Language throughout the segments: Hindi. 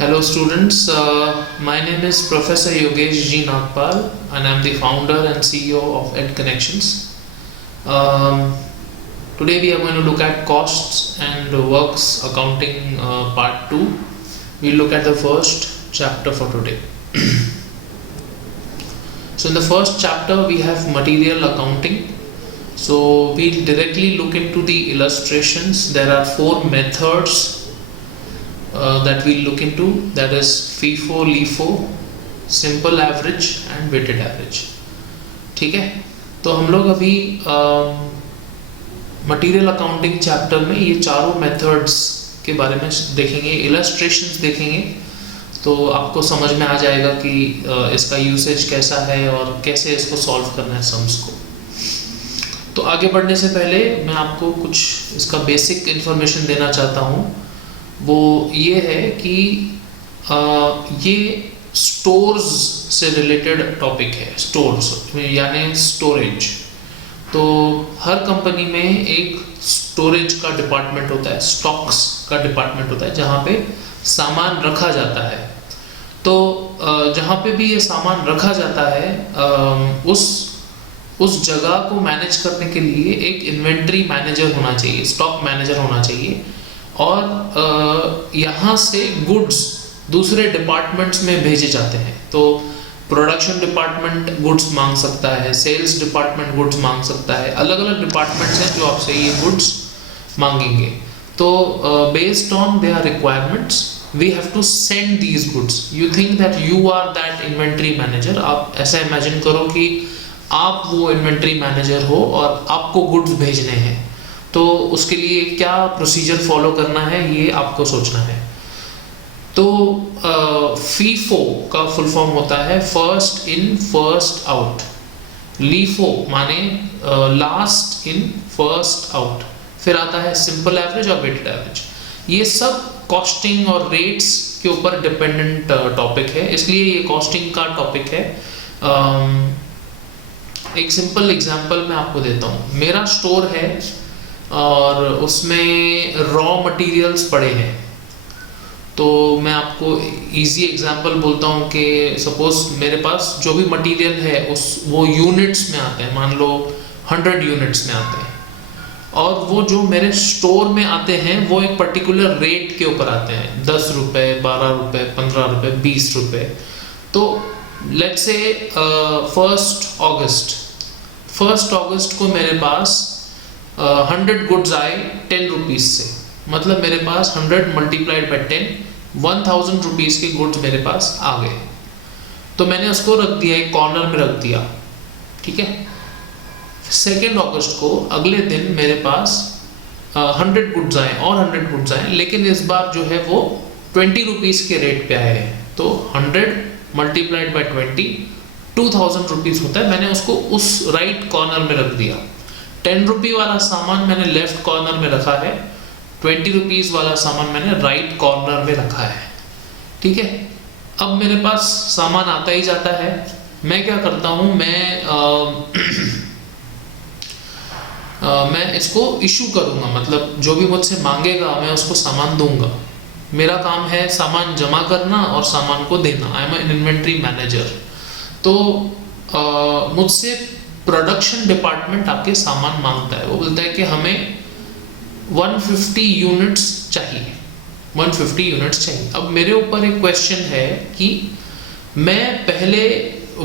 Hello students, my name is Professor Yogesh G. Nagpal and I am the founder and CEO of EdConnections. Today we are going to look at costs and works accounting part 2. We'll look at the first chapter for today. So in the first chapter we have material accounting. So we'll directly look into the illustrations. There are 4 methods that we'll look into, that is FIFO, LIFO, simple average and weighted average. ठीक है, तो हम लोग अभी मटेरियल अकाउंटिंग चैप्टर में ये चारों मेथड्स के बारे में देखेंगे, इलस्ट्रेशंस देखेंगे, तो आपको समझ में आ जाएगा कि इसका यूसेज कैसा है और कैसे इसको सॉल्व करना है सम्स को। तो आगे बढ़ने से पहले मैं आपको कुछ इसका बेसिक इन्फॉर्मेशन देना चाहता हूँ। वो ये है कि ये स्टोर्स से रिलेटेड टॉपिक है। स्टोर्स यानी स्टोरेज। तो हर कंपनी में एक स्टोरेज का डिपार्टमेंट होता है, स्टॉक्स का डिपार्टमेंट होता है, जहाँ पे सामान रखा जाता है। तो जहाँ पे भी ये सामान रखा जाता है उस जगह को मैनेज करने के लिए एक इन्वेंट्री मैनेजर होना चाहिए, स्टॉक मैनेजर होना चाहिए। और यहाँ से गुड्स दूसरे डिपार्टमेंट्स में भेजे जाते हैं। तो प्रोडक्शन डिपार्टमेंट गुड्स मांग सकता है, सेल्स डिपार्टमेंट गुड्स मांग सकता है, अलग अलग डिपार्टमेंट्स हैं जो आपसे ये गुड्स मांगेंगे। तो based on their requirements we have to send these goods. You think that you are that inventory manager. आप ऐसा इमेजिन करो कि आप वो इन्वेंट्री मैनेजर हो और आपको गुड्स भेजने हैं। तो उसके लिए क्या प्रोसीजर फॉलो करना है ये आपको सोचना है। तो फीफो का फुल फॉर्म होता है first in first out. LIFO माने लास्ट इन फर्स्ट आउट। फिर आता है सिंपल एवरेज और वेटेड एवरेज। ये सब कॉस्टिंग और रेट्स के ऊपर डिपेंडेंट टॉपिक है, इसलिए ये कॉस्टिंग का टॉपिक है। एक सिंपल एग्जांपल मैं आपको देता हूँ। मेरा स्टोर है और उसमें रॉ मटेरियल्स पड़े हैं। तो मैं आपको इजी एग्जांपल बोलता हूँ कि सपोज मेरे पास जो भी मटेरियल है वो यूनिट्स में आते हैं, मान लो 100 यूनिट्स में आते हैं, और वो जो मेरे स्टोर में आते हैं वो एक पर्टिकुलर रेट के ऊपर आते हैं, 10 रुपये, 12 रुपये, 15 रुपये, 20 रुपये। तो लेट्स से 1 अगस्त को मेरे पास 100 गुड्स आए 10 रुपीज़ से, मतलब मेरे पास 100 मल्टीप्लाइड बाई 10 1000 रुपीज़ के गुड्स मेरे पास आ गए। तो मैंने उसको रख दिया, एक कॉर्नर में रख दिया, ठीक है। 2 अगस्त को अगले दिन मेरे पास 100 गुड्स आए और 100 गुड्स आए, लेकिन इस बार जो है वो 20 रुपीज़ के रेट पे आए हैं। तो 100 मल्टीप्लाइड बाई 20 2000 रुपीज़ होता है। मैंने उसको उस राइट कॉर्नर में रख दिया। 10 रुपये वाला सामान मैंने लेफ्ट कॉर्नर में रखा है, 20 रुपीज़ वाला सामान मैंने राइट कॉर्नर में रखा है, ठीक है। अब मेरे पास सामान आता ही जाता है। मैं क्या करता हूँ, मैं इसको इशू करूँगा, मतलब जो भी मुझसे मांगेगा मैं उसको सामान दूंगा। मेरा काम है सामान जमा करना और सामान को देना। I am N inventory manager. तो मुझसे प्रोडक्शन डिपार्टमेंट आपके सामान मांगता है। वो बोलता है कि हमें 150 यूनिट्स चाहिए, 150 यूनिट्स चाहिए। अब मेरे ऊपर एक क्वेश्चन है कि मैं पहले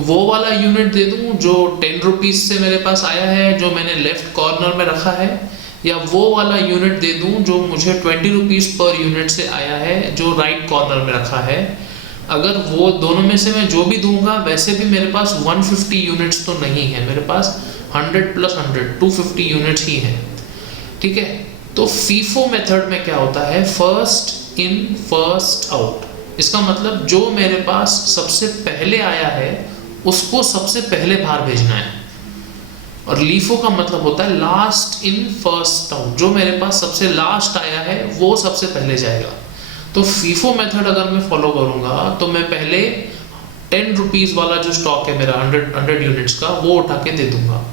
वो वाला यूनिट दे दूं जो 10 रुपीज़ से मेरे पास आया है, जो मैंने लेफ्ट कॉर्नर में रखा है, या वो वाला यूनिट दे दूं जो मुझे 20 रुपीज़ पर यूनिट से आया है, जो राइट कॉर्नर में रखा है। अगर वो दोनों में से मैं जो भी दूंगा, वैसे भी मेरे पास 150 यूनिट्स तो नहीं है, मेरे पास 100 + 100 250 यूनिट्स ही हैं, ठीक है। तो फीफो मेथड में क्या होता है, फर्स्ट इन फर्स्ट आउट। इसका मतलब जो मेरे पास सबसे पहले आया है उसको सबसे पहले बाहर भेजना है। और लीफो का मतलब होता है लास्ट इन फर्स्ट आउट। जो मेरे पास सबसे लास्ट आया है वो सबसे पहले जाएगा। तो फीफो मेथड अगर मैं फॉलो करूंगा तो मैं पहले 10 रुपीज़ वाला जो स्टॉक है मेरा 100 यूनिट्स का, वो उठा के दे दूंगा।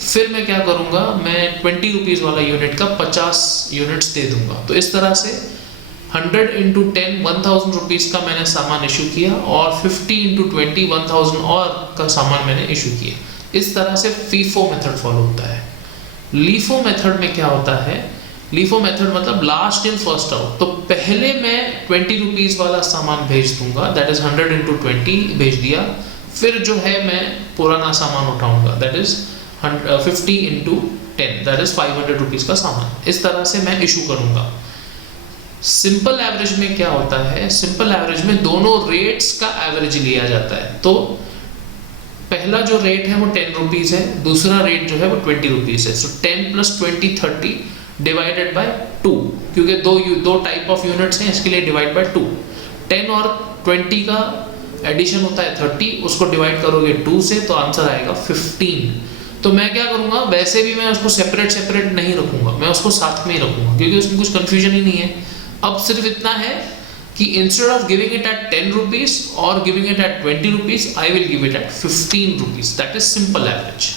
फिर मैं क्या करूंगा, मैं 20 रुपीज़ वाला यूनिट का 50 यूनिट्स दे दूंगा। तो इस तरह से 100 इंटू 10 1000 रुपीज़ का मैंने सामान इशू किया और 50 इंटू 20 1000 और का सामान मैंने इशू किया। इस तरह से फीफो मेथड फॉलो होता है। लीफो मेथड में क्या होता है, लीफो मेथड मतलब लास्ट इन फर्स्ट आउट। तो पहले मैं 20 रुपीज़ वाला सामान भेज दूंगा, दैट इज 100 इंटू 20 भेज दिया, फिर जो है मैं पुराना सामान उठाऊंगा, that is 50 into 10 that is 500 rupees का सामान। इस तरह से मैं इशू करूंगा। सिंपल एवरेज में क्या होता है, सिंपल एवरेज में दोनों रेट्स का एवरेज लिया जाता है। तो पहला जो रेट है वो 10 रुपीज़ है, दूसरा रेट जो है वो 20 रुपीज़ है। सो 10 प्लस 20 30 डिवाइडेड बाय 2, क्योंकि दो टाइप ऑफ यूनिट्स हैं इसके लिए डिवाइड बाय 2। 10 और 20 का एडिशन होता है 30, उसको डिवाइड करोगे 2 से तो आंसर आएगा 15। तो मैं क्या करूँगा, वैसे भी मैं उसको सेपरेट नहीं रखूँगा, मैं उसको साथ में ही रखूँगा क्योंकि उसमें कुछ कन्फ्यूजन ही नहीं है। अब सिर्फ इतना है कि instead of giving it at 10 rupees और giving it at 20 rupees, I will give it at 15 rupees. That is simple average.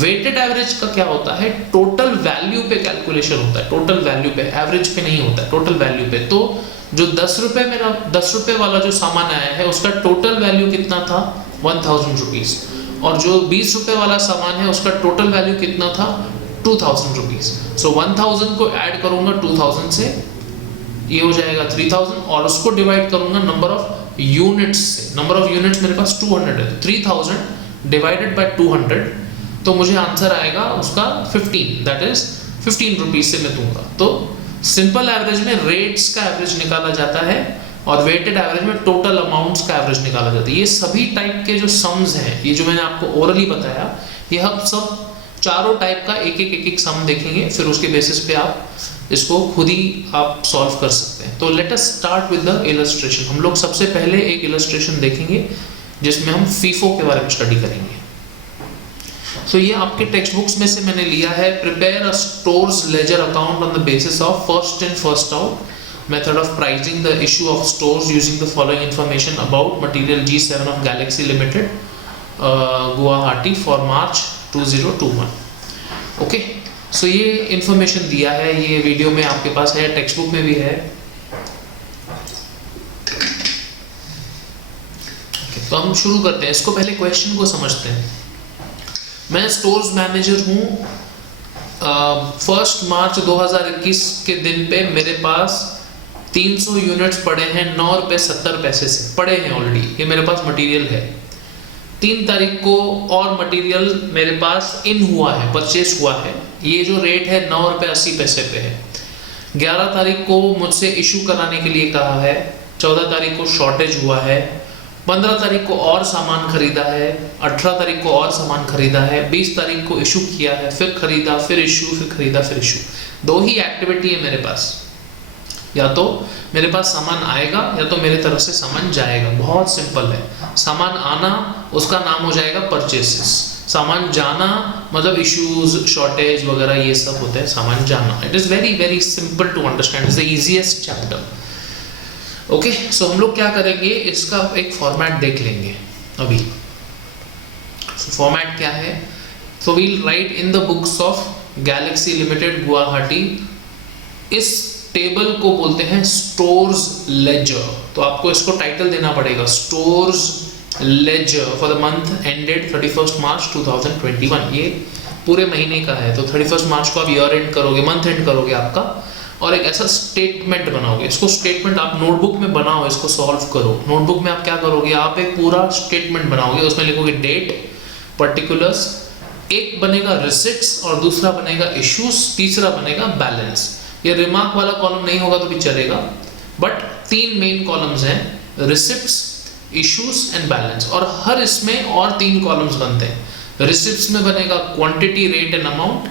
Weighted average का क्या होता है, टोटल वैल्यू पे कैलकुलेशन होता है, टोटल वैल्यू पे, एवरेज पे नहीं होता है, टोटल वैल्यू पे। तो जो 10 रुपए मेरा 10 रुपए वाला जो सामान आया है उसका टोटल वैल्यू कितना था, 1000 रुपीज, और जो 20 रुपए वाला सामान है उसका टोटल वैल्यू कितना था, 2000 रुपीज। सो 1000 को ऐड करूंगा 2000 से, ये हो जाएगा 3000, और उसको डिवाइड करूंगा नंबर ऑफ यूनिट्स से। नंबर ऑफ यूनिट्स मेरे पास 200 है, तो 3000 डिवाइडेड बाय 200, तो मुझे आंसर आएगा उसका 15, दैट इज 15 रुपीज से मैं दूंगा। तो सिंपल एवरेज में रेट्स का एवरेज निकाला जाता है और वेटेड एवरेज में टोटल अमाउंट्स का एवरेज निकाला जाता है। ये सभी टाइप के जो सम्स हैं, ये जो मैंने आपको ओरली बताया, ये हम सब चारों टाइप का एक एक सम देखेंगे, फिर उसके बेसिस पे आप इसको खुद ही आप सॉल्व कर सकते हैं। तो let us start with the illustration. हम लोग सबसे पहले एक इलस्ट्रेशन देखेंगे जिसमें हम फीफो के बारे में स्टडी करेंगे। तो ये आपके टेक्स्ट बुक्स में से मैंने लिया है, prepare a stores ledger account on the basis of first in first out method of pricing the issue of stores using the following information about material G7 of Galaxy Limited Guwahati for March 2021। Okay, so ये इंफॉर्मेशन दिया है, ये वीडियो में आपके पास है, टेक्स्ट बुक में भी है। तो हम शुरू करते हैं, इसको पहले क्वेश्चन को समझते हैं। मैं स्टोर्स मैनेजर हूँ, 1 मार्च 2021 के दिन पे मेरे पास 300 यूनिट्स पड़े हैं 9 रुपये 70 पैसे से, पड़े हैं ऑलरेडी, ये मेरे पास मटेरियल है। 3 तारीख को और मटेरियल मेरे पास इन हुआ है, परचेस हुआ है, ये जो रेट है 9 रुपये 80 पैसे पे है। 11 तारीख को मुझसे इशू कराने के लिए कहा है, 14 तारीख को शॉर्टेज हुआ है, 15 तारीख को और सामान खरीदा है, 18 तारीख को और सामान खरीदा है, 20 तारीख को इशू किया है, फिर खरीदा, फिर इशू, फिर खरीदा, फिर इशू। 2 ही एक्टिविटी है मेरे पास, या तो मेरे पास सामान आएगा या तो मेरे तरफ से सामान जाएगा। बहुत सिंपल है, सामान आना उसका नाम हो जाएगा परचेसेस, सामान जाना मतलब इश्यूज, शॉर्टेज वगैरह ये सब होते हैं सामान जाना। It is very very simple to understand, is the easiest chapter. Okay, so हम लोग क्या करेंगे, इसका एक फॉर्मेट देख लेंगे अभी। फॉर्मेट क्या है, so we'll write in the books of Galaxy Limited Guwahati, इस टेबल को बोलते हैं स्टोर्स लेजर। तो आपको इसको टाइटल देना पड़ेगा, stores ledger for the month ended 31 March 2021। ये पूरे महीने का है, तो 31 मार्च को आप ईयर एंड करोगे, मंथ एंड करोगे आपका, और एक ऐसा स्टेटमेंट बनाओगे। इसको स्टेटमेंट आप नोटबुक में बनाओ, इसको सॉल्व करो। नोटबुक में आप क्या करोगे, आप एक पूरा स्टेटमेंट बनाओगे, उसमें लिखोगे डेट, पर्टिकुलर्स, एक बनेगा रिसिट्स और दूसरा बनेगा इश्यूज, तीसरा बनेगा बैलेंस। ये रिमार्क वाला कॉलम नहीं होगा तो भी चलेगा, बट 3 मेन कॉलम्स हैं, रिसिप्ट्स, इश्यूज एंड बैलेंस, और हर इसमें और 3 कॉलम्स बनते हैं। रिसिप्ट्स में बनेगा quantity, rate and amount,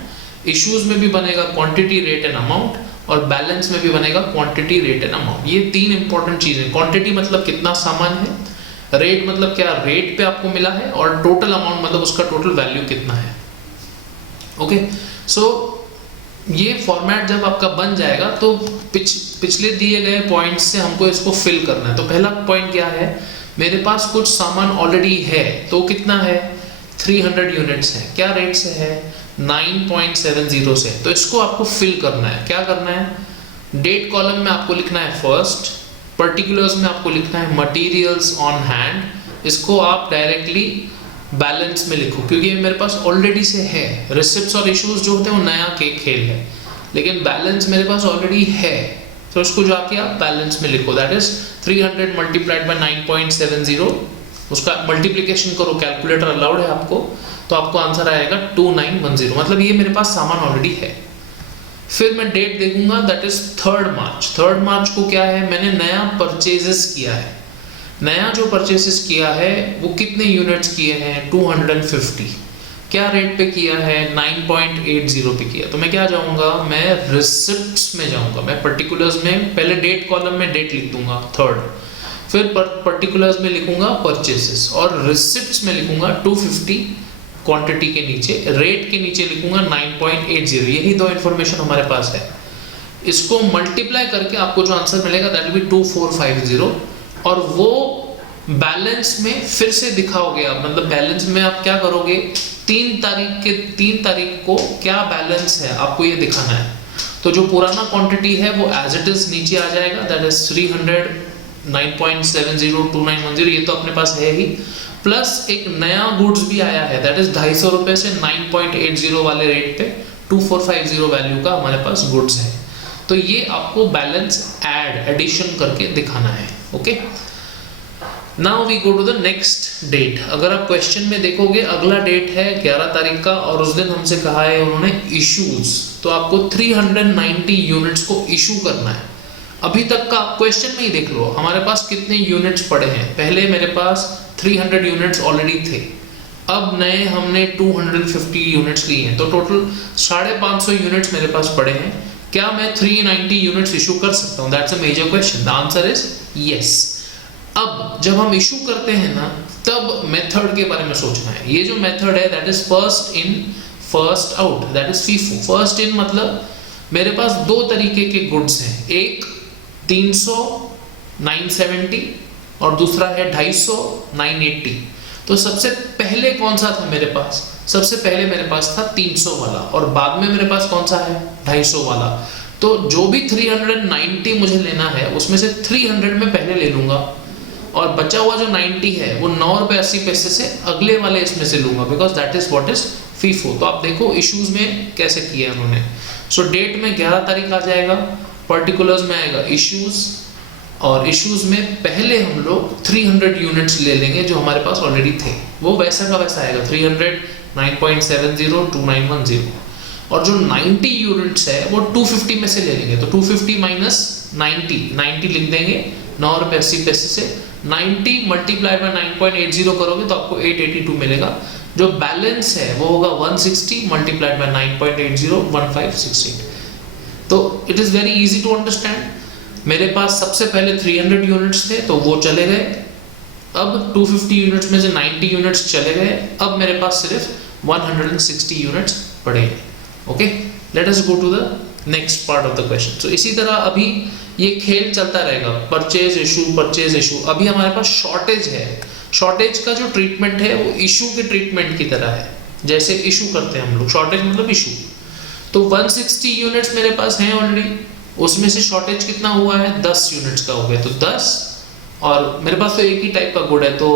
issues में भी बनेगा क्वांटिटी, रेट एंड अमाउंट, और बैलेंस में भी बनेगा क्वांटिटी, रेट एंड अमाउंट। ये 3 इंपॉर्टेंट चीजें। क्वांटिटी मतलब कितना सामान है, रेट मतलब क्या रेट पे आपको मिला है, और टोटल अमाउंट मतलब उसका टोटल वैल्यू कितना है। ओके, सो ये फॉर्मेट जब आपका बन जाएगा तो पिछले दिए गए पॉइंट्स से हमको इसको फिल करना है। तो पहला पॉइंट क्या है, मेरे पास कुछ सामान ऑलरेडी है, तो कितना है, 300 यूनिट्स है। क्या रेट से है, 9.70 से। तो इसको आपको फिल करना है। क्या करना है, डेट कॉलम में आपको लिखना है फर्स्ट, पर्टिकुलर्स में आपको लिखना है मटेरियल्स ऑन हैंड। इसको आप डायरेक्टली बैलेंस में लिखो, क्योंकि ये मेरे पास ऑलरेडी से है। रिसिप्ट्स और इश्यूज जो होते हैं वो नया खेल है, लेकिन बैलेंस मेरे पास ऑलरेडी है, तो इसको जाके आप बैलेंस में लिखो। दैट इज 300 मल्टीप्लाइड बाय 9.70, उसका मल्टीप्लिकेशन करो, कैलकुलेटर अलाउड है आपको, तो आपको आंसर आएगा 2910। मतलब ये मेरे पास सामान ऑलरेडी है। फिर मैं डेट देखूंगा, दैट इज 3 मार्च। 3 मार्च को क्या है, मैंने नया परचेजेस किया है। नया जो परचेसेस किया है वो कितने यूनिट्स किए हैं, 250। क्या रेट पे किया है, 9.80 पे किया। तो मैं क्या जाऊंगा, मैं रिसिप्ट्स में जाऊंगा। मैं पर्टिकुलर्स में पहले डेट कॉलम में डेट लिख दूंगा 3rd, फिर पर्टिकुलर्स में लिखूंगा परचेसेस, और रिसिप्ट्स में लिखूंगा 250 क्वांटिटी के नीचे, रेट के नीचे लिखूंगा 9.80। यही दो इंफॉर्मेशन हमारे पास है। इसको मल्टीप्लाई करके आपको जो आंसर मिलेगा दैट विल बी 2450, और वो बैलेंस में फिर से दिखाओगे आप। मतलब बैलेंस में आप क्या करोगे, 3 तारीख को क्या बैलेंस है आपको ये दिखाना है। तो जो पुराना क्वांटिटी है वो एज इट इज नीचे आ जाएगा, दैट इज 300 9.702910, ये तो अपने पास है ही, प्लस एक नया गुड्स भी आया है, दैट इज 250 रुपए से 9.80 वाले रेट पे 2450 वैल्यू का हमारे पास गुड्स है। तो ये आपको बैलेंस एडिशन करके दिखाना है। Okay, now we go to the next date. अगर आप क्वेश्चन में देखोगे, अगला डेट है 11 तारीख का, और उस दिन हमसे कहा है उन्होंने इश्यूज, तो आपको 390 यूनिट्स को इशू करना है। अभी तक का क्वेश्चन में ही देख लो हमारे पास कितने यूनिट्स पड़े हैं। पहले मेरे पास 300 यूनिट्स ऑलरेडी थे, अब नए हमने 250 यूनिट्स लिए हैं, तो टोटल 550 यूनिट्स मेरे पास पड़े हैं। क्या मैं 390 यूनिट्स इशू कर सकता हूँ? That's a major question. The answer is yes. अब जब हम इशू करते हैं ना, तब मेथड के बारे में सोचना है। ये जो मेथड है that is first in first out, that is FIFO. First इन मतलब मेरे पास 2 तरीके के गुड्स हैं, एक 300 970 और दूसरा है 250 980। तो सबसे पहले कौन सा था मेरे पास? सबसे पहले मेरे पास था 300 वाला, और बाद में मेरे पास कौन सा है, 250 वाला। तो जो भी 390 मुझे लेना है उसमें से 300 में पहले ले लूंगा, और बचा हुआ जो 90 है वो 9 रुपए 80 पैसे से अगले वाले इसमें से लूंगा, because that is what is FIFO. तो आप देखो इश्यूज में कैसे किया है उन्होंने। सो डेट में 11 तारीख आ जाएगा, पर्टिकुलर्स में आएगा इश्यूज, और इश्यूज में पहले हम लोग 300 यूनिट्स ले लेंगे जो हमारे पास ऑलरेडी थे। वो वैसा का वैसा आएगा 300 9.70 2910, और जो 90 यूनिट्स है वो 250 में से ले लेंगे। तो 250 माइनस 90 लिख देंगे, 9 रुपए 80 पैसे से 90 मल्टीप्लाई बाय 9.80 करोगे तो आपको 882 मिलेगा। जो बैलेंस है वो होगा 160 मल्टीप्लाइड बाय 9.80 1568। तो it is very easy to understand. मेरे पास सबसे पहले 300 यूनिट्स थे तो वो चले गए, अब 250 यूनिट्स में से 90 यूनिट्स चले गए, अब मेरे पास सिर्फ 160 यूनिट्स पड़े हैं। Okay, let us go to the next part of the question. तो इसी तरह अभी ये खेल चलता रहेगा, परचेज इशू। अभी हमारे पास शॉर्टेज है, शॉर्टेज का जो ट्रीटमेंट है वो इशू के ट्रीटमेंट की तरह है, जैसे इशू करते हैं हम लोग, शॉर्टेज मतलब इशू। तो 160 यूनिट्स मेरे पास हैं ऑलरेडी, उसमें से शॉर्टेज कितना हुआ है, 10 यूनिट्स का हो गया, तो 10, और मेरे पास तो एक ही टाइप का गुड है, तो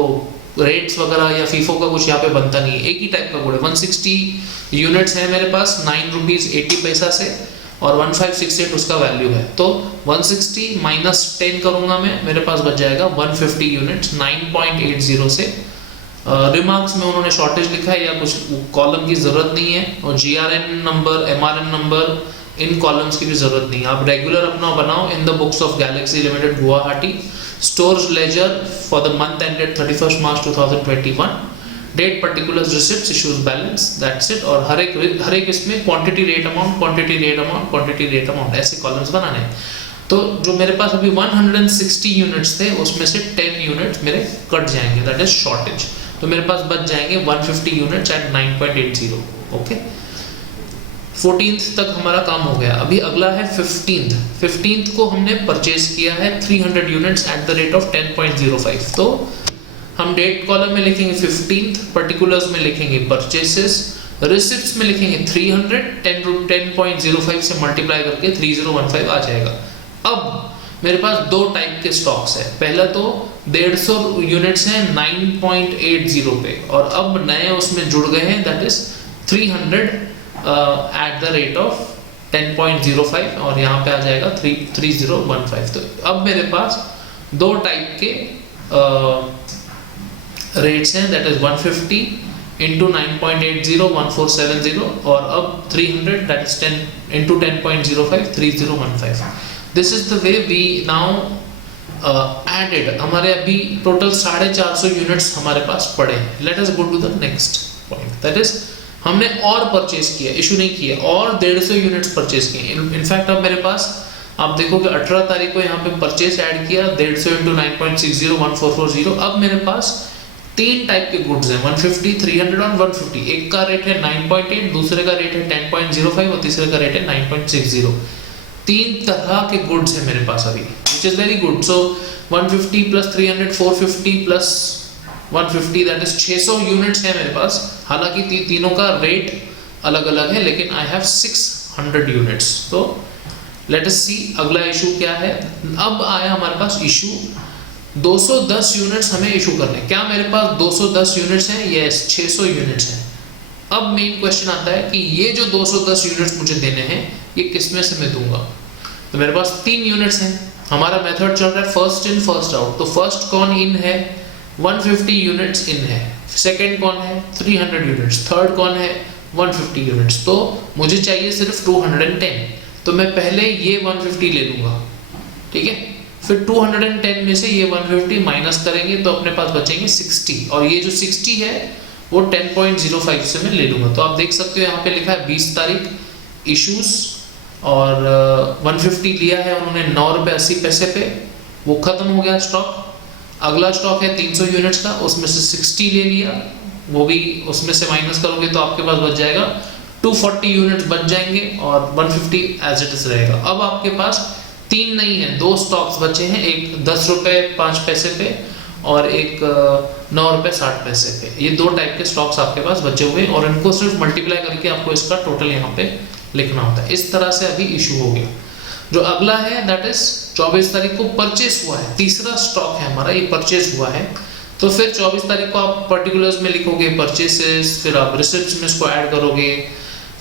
रेट्स वगैरह या फीफो का कुछ यहाँ पे बनता नहीं है, एक ही टाइप का गुड है। 160 यूनिट्स है मेरे पास 9 रुपीज 80 पैसा से, और 1568 उसका वैल्यू है। तो 160 माइनस 10 करूंगा मैं, मेरे पास बच जाएगा 150 यूनिट्स 9.80 से। रिमार्क्स में उन्होंने शॉर्टेज लिखा है, या कुछ कॉलम की जरूरत नहीं है, और GRN नंबर, MRN नंबर, इन कॉलम्स की भी जरूरत नहीं है। आप रेगुलर अपना बनाओ in the books of Galaxy Limited Guwahati, stores ledger for the month ended 31 March 2021, date, particulars, receipts, issues, balance, that's it. और हर एक इसमें quantity, rate, amount, quantity, rate, amount, quantity, rate, amount, ऐसे कॉलम्स बनाने हैं। तो जो मेरे पास अभी 160 यूनिट्स थे उसमें से 10 यूनिट्स मेरे कट जाएंगे, दैट इज शॉर्टेज। तो मेरे पास बच जाएंगे 150 यूनिट्स एट 9.80। ओके, 14th तक हमारा काम हो गया। अभी अगला है 15th को हमने परचेज किया है 300 units at the rate of 10.05। तो हम डेट कॉलम में लिखेंगे 15th, पर्टिकुलर्स में लिखेंगे परचेसेस, रिसिप्ट्स में लिखेंगे 300, 10.05 से मल्टीप्लाई करके 3015 आ जाएगा। अब मेरे पास दो टाइप के स्टॉक्स है, पहला तो 150 यूनिट्स हैं 9.80 पे, और अब नए उसमें जुड़ गए हैं, that is 300 at the rate of 10.05, और यहाँ पे आ जाएगा 3015। तो अब मेरे पास दो टाइप के रेट्स हैं, दैट इज 150 इंटू 9.80 1470, और अब 300 that is 10 into 10.05 3015। This is the way we now added. हमारे अभी टोटल 450 यूनिट्स हमारे पास पड़े हैं। Let us go to the next point, that is हमने और परचेज किया, इशू नहीं किया, और 150 यूनिट्स परचेज किए। इनफैक्ट अब मेरे पास आप देखोगे 18 तारीख को यहाँ पे परचेज ऐड किया 150 इंटू 9.60 1440। अब मेरे पास तीन टाइप के गुड्स हैं, 150, 300 और 150। एक का रेट है 9.8, दूसरे का रेट है 10.05 और तीसरे का रेट है 9.60। तीन तरह के गुड्स हैं मेरे पास अभी, which is very good. So 150 plus 300 450 plus 150 that is 600 units है मेरे पास। हालांकि तीनों का रेट अलग अलग है, लेकिन I have 600 यूनिट्स। तो लेट अस सी अगला इशू क्या है। अब आया हमारे पास इशू 210 यूनिट्स हमें इशू करने। क्या मेरे पास 210 यूनिट्स हैं? यस, 600 यूनिट्स हैं। अब मेन क्वेश्चन आता है कि ये जो 210 यूनिट्स मुझे देने हैं, ये किसमें से मैं दूंगा? तो मेरे पास 3 यूनिट्स हैं। हमारा मेथड चल रहा है फर्स्ट इन फर्स्ट आउट। तो फर्स्ट कौन इन है? 150 यूनिट्स इन है। सेकंड कौन है? 300 यूनिट्स। थर्ड कौन है? 150 यूनिट्स। तो मुझे चाहिए सिर्फ 210। तो मैं पहले ये 150 ले लूंगा, ठीक है। फिर 210 में से ये 150 माइनस करेंगे तो अपने पास बचेंगे 60, और ये जो 60 है वो 10.05 से मैं ले लूंगा। तो आप देख सकते हो यहाँ पे लिखा है 20 तारीख इश्यूज, और 150 लिया है उन्होंने 9 रुपये 80 पैसे पे, वो खत्म हो गया स्टॉक। अगला स्टॉक है 300 यूनिट्स का, उसमें से 60 ले लिया, वो भी उसमें से माइनस करोगे तो आपके पास बच जाएगा 240 यूनिट्स बच जाएंगे, और 150 एज इट इज रहेगा। अब आपके पास 3 नहीं है, 2 स्टॉक्स बचे हैं, एक 10 रुपये 5 पैसे पे और एक 9 रुपये 60 पैसे पे। ये 2 टाइप के स्टॉक्स आपके पास बचे हुए, और इनको सिर्फ मल्टीप्लाई करके आपको इसका टोटल यहाँ पे लिखना होता है। इस तरह से अभी इशू हो गया। जो अगला है दैट इज 24 तारीख को परचेस हुआ है, तीसरा स्टॉक है हमारा, ये परचेस हुआ है। तो फिर 24 तारीख को आप पर्टिकुलर्स में लिखोगे परचेसेस, फिर आप रिसिप्ट्स में इसको ऐड करोगे,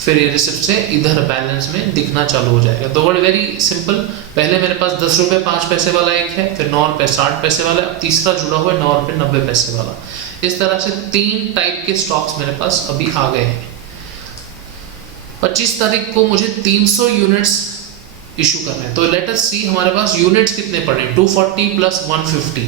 फिर ये रिसिप्ट से इधर बैलेंस में दिखना चालू हो जाएगा। तो वर्ड वेरी सिंपल। पहले मेरे पास 10 रुपये 5 पैसे वाला एक है, फिर 9 रुपये 60 पैसे वाला, तीसरा जुड़ा हुआ है 9 रुपये 90 पैसे वाला। इस तरह से 3 टाइप के स्टॉक्स मेरे पास अभी आ गए हैं। 25 तारीख को मुझे 300 यूनिट्स इशू करना है। तो लेट अस सी हमारे पास यूनिट्स कितने पड़े, 240 प्लस 150,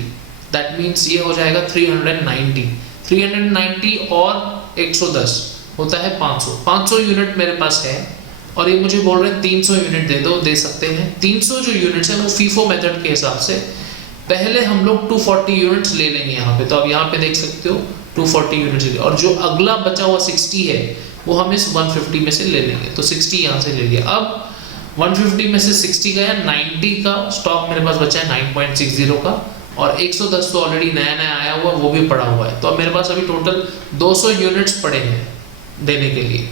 दैट मीन्स ये हो जाएगा 390 और 110 होता है 500 यूनिट मेरे पास है, और ये मुझे बोल रहे हैं 300 यूनिट दे दो, दे सकते हैं। 300 जो यूनिट्स है वो फीफो मेथड के हिसाब से पहले हम लोग 240 यूनिट्स ले लेंगे यहाँ पे। तो आप यहाँ पे देख सकते हो 240 यूनिट्स, और जो अगला बचा हुआ 60 है वो हम इस 150 में से ले लेंगे। तो 60 यहाँ से ले लिया। अब 150 में से 60 गया, 90 का स्टॉक मेरे पास बचा है 9.60 का, और 110 तो ऑलरेडी नया नया आया हुआ वो भी पड़ा हुआ है। तो अब मेरे पास अभी टोटल 200 यूनिट्स पड़े हैं देने के लिए।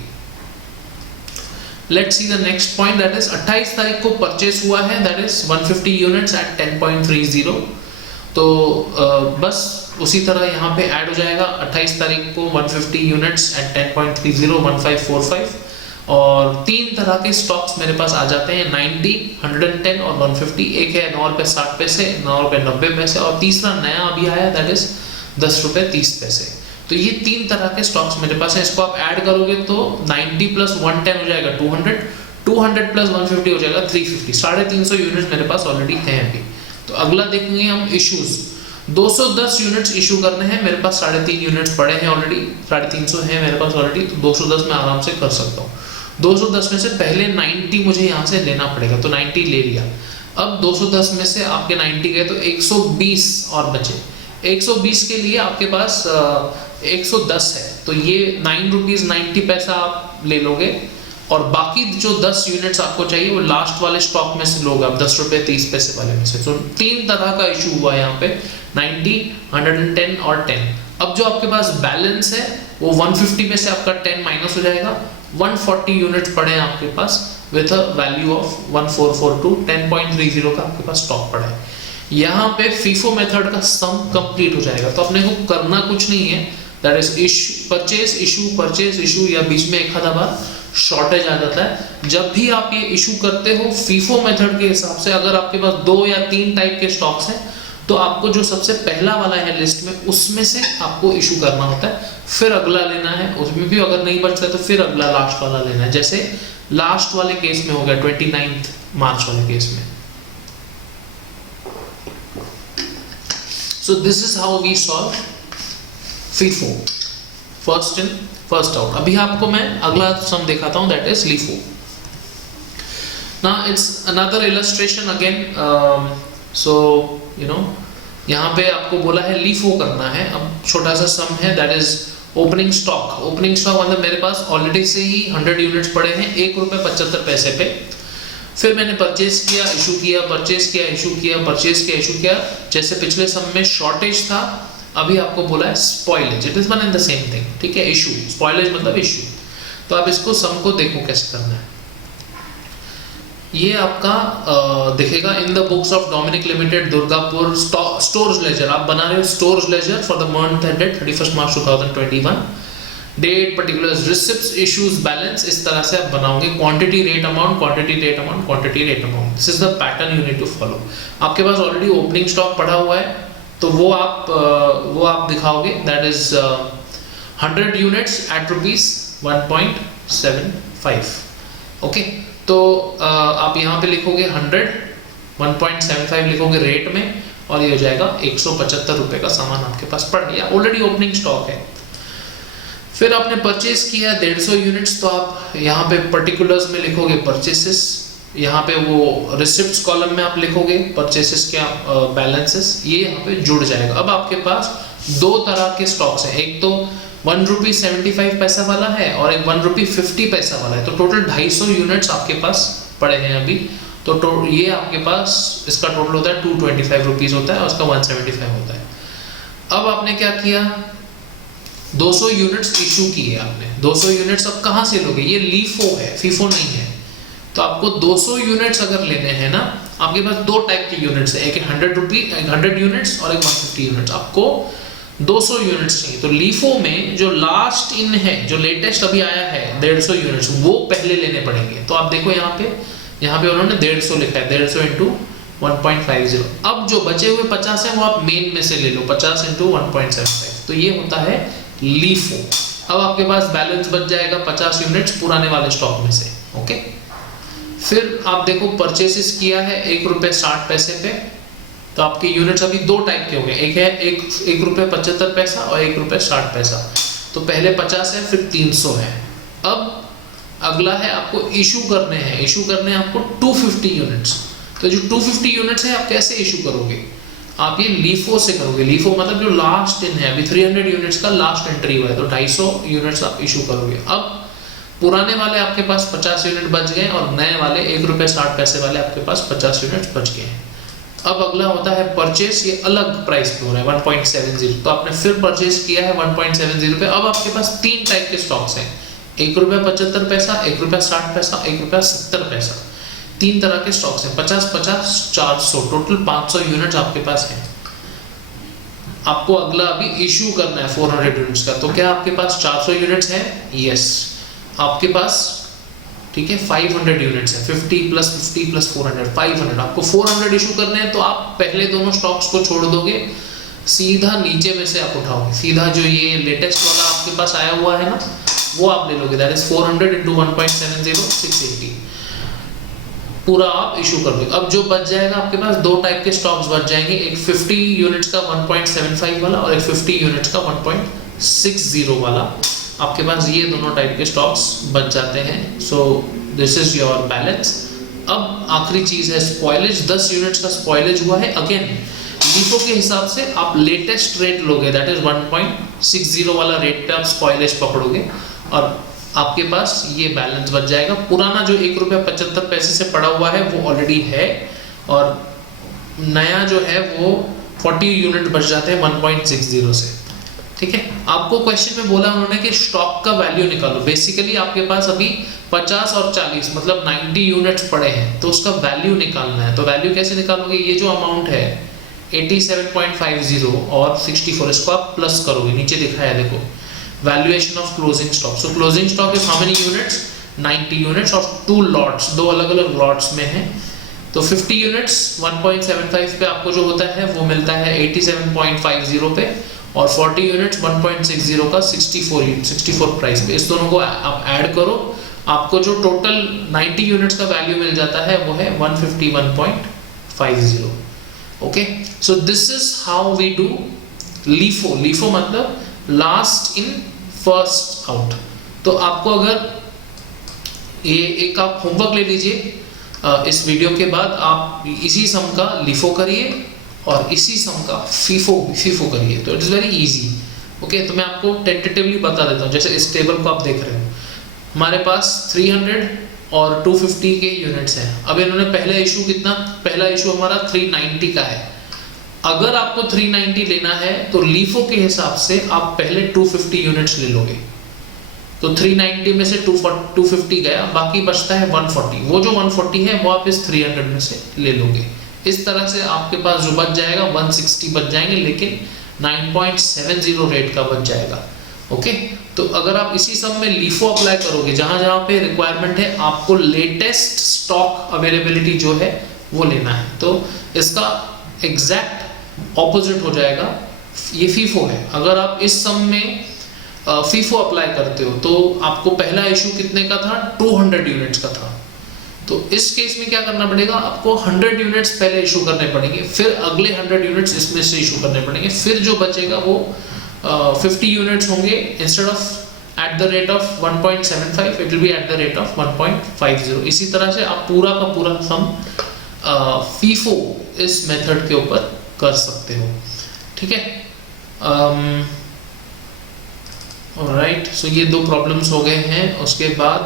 Let's see the next point, that is 28 तारीख को परचेस हुआ है, दैट इज 150 यूनिट्स एट 10.30। तो बस उसी तरह यहाँ पे ऐड हो जाएगा 28 तारीख को 150 यूनिट्स एट 10.30 1545, और 3 तरह के स्टॉक्स मेरे पास आ जाते हैं 90, 110 और 150। एक है 9 रुपये 60 पैसे, 9 रुपये 90 पैसे, और तीसरा नया अभी आया दैट इज 10 रुपये 30 पैसे। तो ये 3 तरह के स्टॉक्स मेरे पास है। इसको आप ऐड करोगे तो 90 प्लस 110 हो जाएगा 200, 200 प्लस 150 हो जाएगा 350। 350 यूनिट्स मेरे पास ऑलरेडी हैं अभी। तो अगला देखेंगे हम इश्यूज। 210 यूनिट्स इशू करने हैं, मेरे पास 350 यूनिट्स पड़े हैं ऑलरेडी, 350 हैं मेरे पास ऑलरेडी। तो 210 में आराम से कर सकता हूँ। 210 में से पहले 90 मुझे यहाँ से लेना पड़ेगा, तो 90 ले लिया। अब 210 में से आपके 90 गए तो 120 और बचे। 120 के लिए आपके पास 110 है, तो ये 9 रुपीज़ 90 पैसा आप ले लोगे, और बाकी जो 10 यूनिट्स आपको चाहिए वो लास्ट वाले स्टॉक में से लोगे आप, 10 रुपये 30 पैसे वाले में से। तो 3 तरह का इशू हुआ है यहाँ पे, 90, 110 और 10। अब जो आपके पास बैलेंस है वो 150 में से आपका 10 माइनस हो जाएगा, 140 यूनिट्स पड़े हैं आपके पास विथ अ वैल्यू ऑफ 1442, 10.30 का आपके पास स्टॉक पड़ा है। यहाँ पे फीफो मेथड का सम कंप्लीट हो जाएगा, तो अपने को करना कुछ नहीं है, दैट इज परचेज इशू या बीच में एक आधा बार शॉर्टेज आ जाता है। जब भी आप ये इशू करते हो फीफो मेथड के हिसाब से, अगर आपके पास 2 या 3 टाइप के स्टॉक्स हैं तो आपको जो सबसे पहला वाला है लिस्ट में उसमें से आपको इशू करना होता है, फिर अगला लेना है, उसमें भी अगर नहीं बचता तो फिर अगला लास्ट वाला लेना है। जैसे लास्ट वाले केस में हो गया 29 मार्च वाले केस में। So this is how we solve FIFO, first in first out. अभी आपको मैं अगला सम दिखाता हूं, that is LIFO. Now it's another illustration again, so you know यहाँ पे आपको बोला है लीफो करना है। अब छोटा सा सम है, that is opening stock. Opening stock मतलब मेरे पास ऑलरेडी से ही 100 यूनिट्स पड़े हैं ₹1.75 पे। फिर मैंने परचेज किया, इशू किया, परचेज किया, इशू किया, परचेज किया, इशू किया। जैसे पिछले सम में शॉर्टेज था, अभी आपको बोला है spoilage, it is one and the same thing, ठीक है। इशू, स्पॉइलेज मतलब इशू। तो आप इसको सम को देखो कैसे करना है। ये आपका दिखेगा in the books of Dominic limited Durgapur stores ledger. आप बना रहे हो stores ledger for the month ended 31 March 2021। Date, particulars, receipts, issues, balance, इस तरह से आप बनाओगे। Quantity, rate, amount, quantity, rate, amount, quantity, rate, amount, this is the pattern you need to follow. आपके पास ऑलरेडी ओपनिंग स्टॉक पड़ा हुआ है तो वो आप दिखाओगे, that is 100 units at ₹1.75। Okay, तो आप यहाँ पे लिखोगे 100, 1.75 लिखोगे रेट में, और ये हो जाएगा ₹175 का सामान आपके पास पड़ गया, ऑलरेडी ओपनिंग स्टॉक है। फिर आपने परचेज किया 150 यूनिट्स, तो आप यहाँ पे पर्टिकुलर्स में लिखोगे परचेसेस, यहाँ पे वो रिसिप्ट्स कॉलम में आप लिखोगे परचेसेस क्या बैलेंसेस, ये यहाँ पे जुड़ जाएगा। अब आपके पास 2 तरह के स्टॉक्स हैं, एक तो ₹1.75 वाला है और एक ₹1.50 वाला है। तो टोटल 250 यूनिट्स आपके पास पड़े हैं अभी। तो ये आपके पास इसका टोटल होता है ₹225 होता है और उसका 175 होता है। अब आपने क्या किया, 200 यूनिट्स इशू किए आपने। 200 यूनिट्स अब कहाँ से लोगे, ये लीफो है, फीफो नहीं है। तो आपको 200 यूनिट्स अगर लेने हैं ना, आपके पास 2 टाइप के यूनिट्स है, एक 100 यूनिट्स और एक 150 यूनिट्स। आपको 200 यूनिट्स चाहिए, तो लीफो में जो लास्ट इन है, जो लेटेस्ट अभी आया है 150 यूनिट्स, वो पहले लेने पड़ेंगे। तो आप देखो यहाँ पे उन्होंने 150 लिखा है, 150 इंटू 1.50। अब जो बचे हुए 50 हैं वो आप मेन में से ले लो, 50 इंटू 1.75। तो ये होता है लीफो। अब आपके पास बैलेंस बच जाएगा 50 यूनिट्स पुराने वाले स्टॉक में से। ओके, फिर आप देखो परचेसेस किया है ₹1.60 पे, तो आपके यूनिट्स अभी 2 टाइप के हो गए, एक है ₹1.75 और ₹1.60। तो पहले 50 है, फिर 300 है। अब अगला है आपको इशू करने हैं आपको 250 यूनिट्स। तो जो 250 यूनिट्स है आप कैसे इशू करोगे, आप ये लीफो से करोगे। लीफो मतलब जो लास्ट इन है, अभी 300 यूनिट्स का लास्ट एंट्री हुआ है, तो 250 यूनिट्स आप इशू करोगे। अब पुराने वाले आपके पास 50 यूनिट बच गए और नए वाले ₹1.60 वाले आपके पास 50 यूनिट्स बच गए हैं। अब अगला होता है परचेस, ये अलग प्राइस पे हो रहा है 1.70। तो आपने फिर परचेस किया है 1.70 पे। अब आपके पास 3 टाइप के स्टॉक्स हैं, ₹1.75, ₹1.60, ₹1.70। 3 तरह के स्टॉक्स हैं, 50, 50, 400, टोटल 500 यूनिट्स आपके पास हैं। आपको अगला अभी इशू करना है 400 यूनिट्स का। तो क्या आपके पास 400 यूनिट्स है? यस, आपके पास ठीक है 500 यूनिट्स है, 50 + 50 + 400, 500। आपको 400 इशू करने हैं, तो आप पहले दोनों स्टॉक्स को छोड़ दोगे, सीधा नीचे में से आप उठाओगे, सीधा जो ये लेटेस्ट वाला आपके पास आया हुआ है ना, वो आप ले लोगे, दैट इज 400 इंटू 1.70, 680 पूरा आप इशू कर दोगे। अब जो बच जाएगा आपके पास 2 टाइप के स्टॉक्स बच जाएंगे, एक 50 यूनिट्स का 1.75 वाला और एक 50 यूनिट्स का 1.60 वाला। आपके पास ये दोनों टाइप के स्टॉक्स बच जाते हैं। सो दिस इज योर बैलेंस। अब आखिरी चीज है स्पॉइलेज, 10 यूनिट्स का स्पॉइलेज हुआ है। अगेन लीफो के हिसाब से आप लेटेस्ट रेट लोगे, दैट इज 1.60 वाला रेट पे आप स्पॉइलेज पकड़ोगे और आपके पास ये बैलेंस बच जाएगा। पुराना जो ₹1.75 से पड़ा हुआ है वो ऑलरेडी है और नया जो है वो 40 यूनिट बच जाते हैं 1.60 से। ठीक है, आपको क्वेश्चन में बोला उन्होंने कि स्टॉक का वैल्यू निकालो। बेसिकली आपके पास अभी 50 और 40 मतलब 90 यूनिट्स पड़े हैं, तो उसका वैल्यू निकालना है। तो वैल्यू कैसे निकालोगे, ये जो अमाउंट है 87.50 और 64, इसको आप प्लस करोगे, नीचे दिखा है देखो, valuation of closing stock. So closing stock is how many units, 90 units of 2 lots, 2 अलग अलग लॉट्स में है। तो 50 यूनिट्स 1.75 पे आपको जो होता है वो मिलता है 87.50 पे, और 40 यूनिट्स 1.60 का 64 प्राइस पे। इस दोनों को आप ऐड करो, आपको जो टोटल 90 यूनिट्स का वैल्यू मिल जाता है वो है 151.50। Okay, so this is how we do LIFO। LIFO मतलब लास्ट इन फर्स्ट आउट। तो आपको अगर ये एक आप होमवर्क ले लीजिए, इस वीडियो के बाद आप इसी सम का LIFO करिए और इसी सम का FIFO करिए, तो it is very easy. Okay, तो मैं आपको टेंटेटिवली बता देता हूँ। जैसे इस टेबल को आप देख रहे हो, हमारे पास 300 और 250 के यूनिट्स हैं। अब इन्होंने पहला इशू कितना, पहला इशू हमारा 390 का है। अगर आपको 390 लेना है तो LIFO के हिसाब से आप पहले 250 यूनिट्स ले लोगे। तो 390 में से 250 गया, बाकी बचता है 140। वो जो 140 है वो आप इस 300 में से ले लोगे। इस तरह से आपके पास जो बच जाएगा 160 बच जाएंगे, लेकिन 9.70 रेट का बच जाएगा। ओके, तो अगर आप इसी सब में LIFO अप्लाई करोगे, जहां जहां पे रिक्वायरमेंट है आपको लेटेस्ट स्टॉक अवेलेबिलिटी जो है वो लेना है, तो इसका एग्जैक्ट ऑपोजिट हो जाएगा, ये FIFO है। अगर आप इस सम में FIFO अप्लाई करते हो तो आपको पहला इशू कितने का था, 200 यूनिट्स का था। तो इस केस में क्या करना पड़ेगा, आपको 100 यूनिट्स पहले इशू करने पड़ेंगे, फिर अगले 100 यूनिट्स इसमें से इशू करने पड़ेंगे, फिर जो बचेगा वो 50 यूनिट्स होंगे। Instead of at the rate of 1.75 it will be at the rate of 1.50। इसी तरह से आप पूरा का पूरा सम FIFO इस मेथड के ऊपर कर सकते हो। ठीक है, ऑलराइट, सो ये 2 प्रॉब्लम्स हो गए हैं। उसके बाद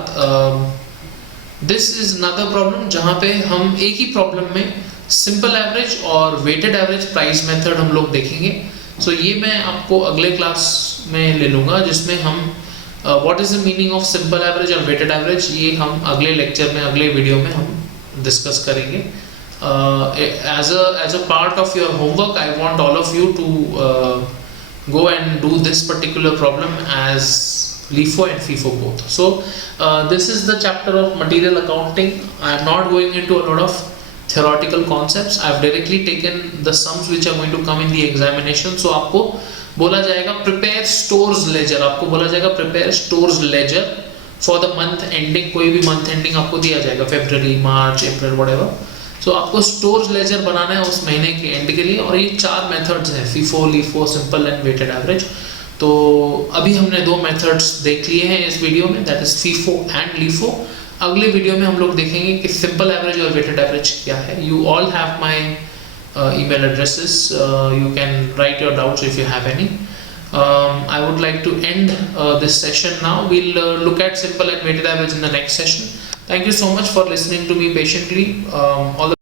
दिस इज अनदर प्रॉब्लम जहाँ पे हम एक ही प्रॉब्लम में सिंपल एवरेज और वेटेड एवरेज प्राइस मेथड हम लोग देखेंगे। सो ये मैं आपको अगले क्लास में ले लूँगा, जिसमें हम what is the meaning of simple average और वेटेड एवरेज, ये हम अगले लेक्चर में, अगले वीडियो में हम डिस्कस करेंगे। As a part of your homework I want all of you to go and do this particular problem as LIFO and FIFO both. So this is the chapter of material accounting. I am not going into a lot of theoretical concepts. I have directly taken the sums which are going to come in the examination. So आपको बोला जाएगा prepare stores ledger, आपको बोला जाएगा prepare stores ledger for the month ending, कोई भी month ending आपको दिया जाएगा, February, March, April, whatever. So आपको स्टोर्स लेजर बनाना है उस महीने के एंड के लिए, और ये 4 मेथड्स हैं, FIFO, LIFO, simple and weighted average. तो अभी हमने 2 मेथड्स देख लिए हैं इस वीडियो में, that is FIFO and LIFO। अगले वीडियो में हम लोग देखेंगे कि सिंपल एवरेज और वेटेड एवरेज क्या है। You all have my email addresses, you can write your doubts if you have any. I would like to end this session now. We'll look at simple and weighted average in the next session. Thank you so much for listening to me patiently. All the